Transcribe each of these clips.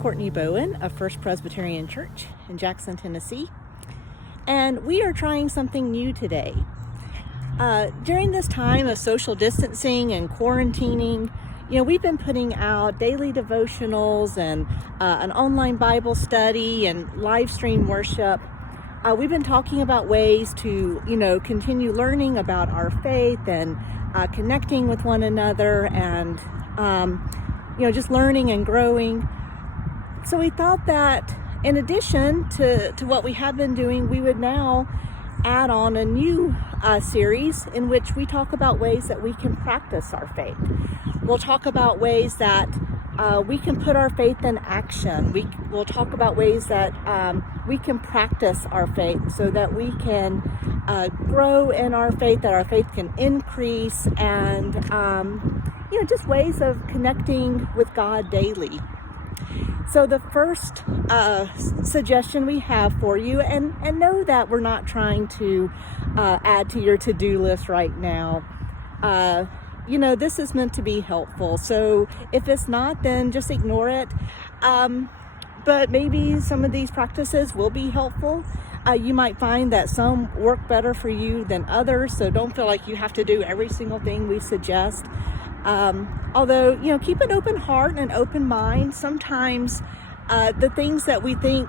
Courtney Bowen of First Presbyterian Church in Jackson, Tennessee, and we are trying something new today. During this time of social distancing and quarantining, we've been putting out daily devotionals and an online Bible study and live stream worship. We've been talking about ways to, continue learning about our faith and connecting with one another and, just learning and growing. So we thought that in addition to what we have been doing, we would now add on a new series in which we talk about ways that we can practice our faith. We'll talk about ways that we can put our faith in action. We'll talk about ways that we can practice our faith so that we can grow in our faith, that our faith can increase, and just ways of connecting with God daily. So the first suggestion we have for you, and know that we're not trying to add to your to-do list right now. This is meant to be helpful. So if it's not, then just ignore it. But maybe some of these practices will be helpful. You might find that some work better for you than others. So don't feel like you have to do every single thing we suggest. Although, keep an open heart and an open mind. Sometimes the things that we think,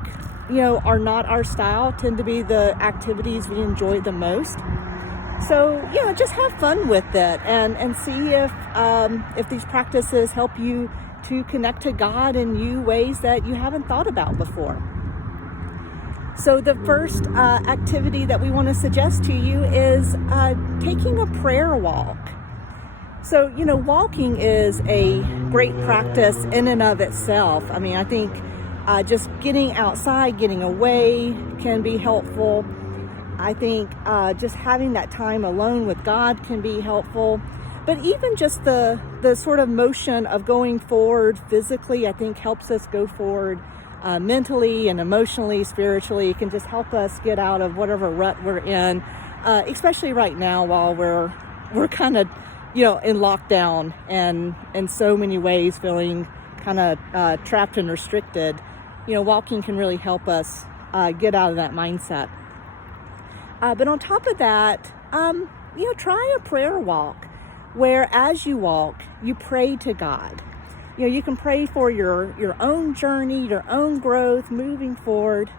are not our style tend to be the activities we enjoy the most. So, just have fun with it and see if these practices help you to connect to God in new ways that you haven't thought about before. So the first activity that we want to suggest to you is taking a prayer walk. So, walking is a great practice in and of itself. I mean, I think just getting outside, getting away can be helpful. I think just having that time alone with God can be helpful. But even just the sort of motion of going forward physically, I think helps us go forward mentally and emotionally, spiritually. It can just help us get out of whatever rut we're in, especially right now while we're kind of in lockdown and in so many ways feeling kind of trapped and restricted. Walking can really help us get out of that mindset. But on top of that, try a prayer walk where as you walk, you pray to God. You can pray for your own journey, your own growth, moving forward,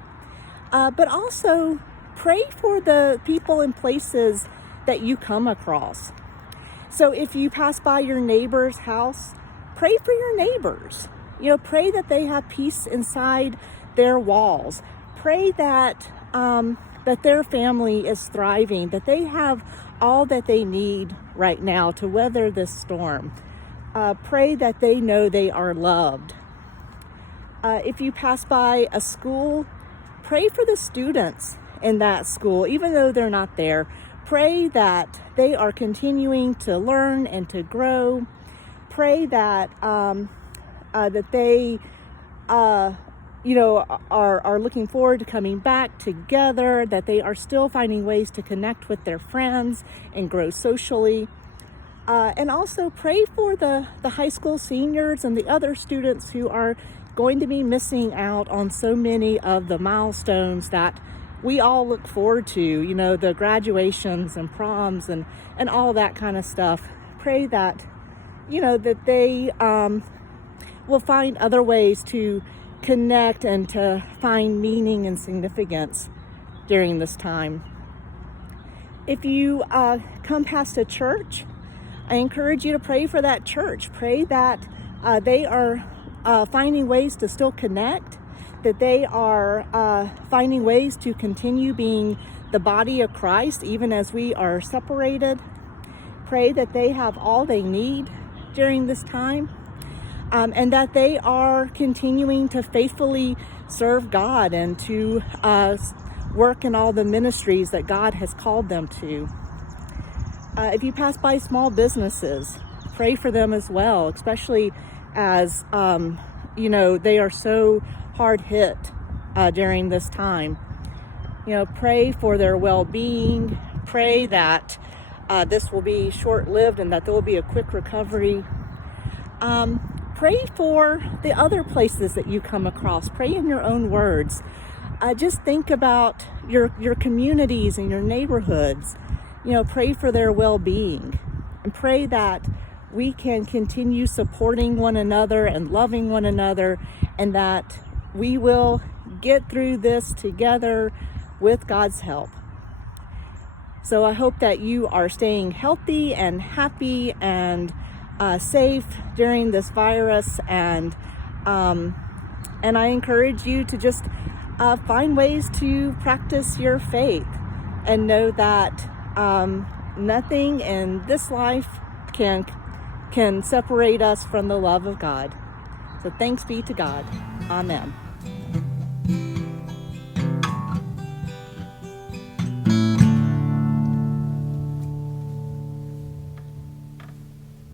but also pray for the people and places that you come across. So if you pass by your neighbor's house, pray for your neighbors. Pray that they have peace inside their walls. Pray that that their family is thriving, that they have all that they need right now to weather this storm. Pray that they know they are loved. If you pass by a school, pray for the students in that school, even though they're not there. Pray that they are continuing to learn and to grow. Pray that that they are looking forward to coming back together, that they are still finding ways to connect with their friends and grow socially. And also pray for the high school seniors and the other students who are going to be missing out on so many of the milestones that we all look forward to, the graduations and proms and all that kind of stuff. Pray that, that they will find other ways to connect and to find meaning and significance during this time. If you come past a church, I encourage you to pray for that church. Pray that they are finding ways to still connect, that they are finding ways to continue being the body of Christ even as we are separated. Pray that they have all they need during this time, and that they are continuing to faithfully serve God and to work in all the ministries that God has called them to. If you pass by small businesses, pray for them as well, especially as they are so hard hit during this time. Pray for their well-being. Pray that this will be short-lived and that there will be a quick recovery. pray for the other places that you come across. Pray in your own words. Just think about your communities and your neighborhoods. Pray for their well-being, and pray that we can continue supporting one another and loving one another, and that we will get through this together with God's help. So I hope that you are staying healthy and happy and safe during this virus, and I encourage you to just find ways to practice your faith, and know that nothing in this life can separate us from the love of God. So thanks be to God. Amen.